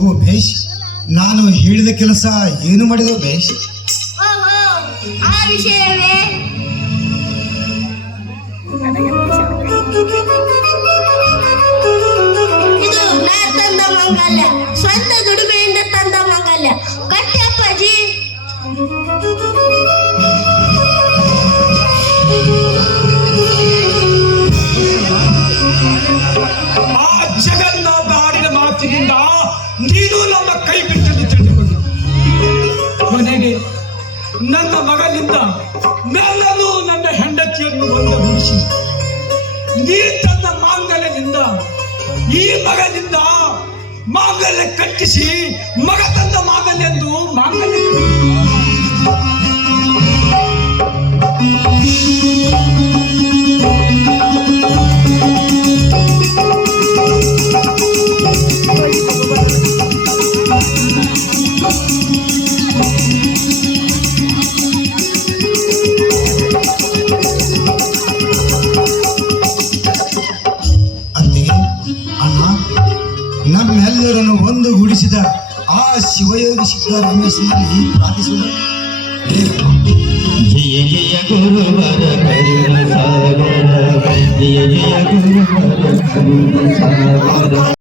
ಹೋಗೋ ಬೇಷ್. ನಾನು ಹೇಳಿದ ಕೆಲಸ ಏನು ಮಾಡಿದೋ ಬೇಷ್. ಆ ವಿಷಯವೇ ಇದು ನಾ ತಂದ ಮಂಗಲ್ಯ, ಸ್ವಂತ ದುಡಿಮೆಯಿಂದ ತಂದ ಮಂಗಲ್ಯ. ಕಟ್ಟಿ ಅಪ್ಪಾಜಿ. ಆ ಜಗನ್ನಾಥ ಆಡಿದ ಮಾತಿನಿಂದ ನೀನು ನಮ್ಮ ಕೈ ಬಿಟ್ಟದ್ದು ತಿಳಿದುಕೊಂಡು ಕೊನೆಗೆ ನನ್ನ ಮಗನಿಂದ ನನ್ನನ್ನು ನನ್ನ ಹೆಂಡತಿಯನ್ನು ಒಂದುಗೂಡಿಸಿ ನೀ ತನ್ನ ಮಾಂಗಲ್ಯದಿಂದ ಈ ಮಗನಿಂದ ಮಾಂಗಲ್ಯ ಕಟ್ಟಿಸಿ ಮಗ ತಂದ ಮಾಂಗಲ್ಯ ಎಂದು ಮಾಂಗಲ್ಯ ನಮ್ಮೆಲ್ಲರನ್ನು ಒಂದುಗೂಡಿಸಿದ ಆ ಶಿವಯೋಗಿ ಸಿದ್ದರಾಮೇಶ್ವರಲ್ಲಿ ಪ್ರಾರ್ಥಿಸುವ. ಜಯ ಜಯ ಗುರುವರ ಕರುಣ ಸಾಗರ, ಜಯ ಜಯ ಗುರುವರ ಕರುಣ ಸಾಗರ.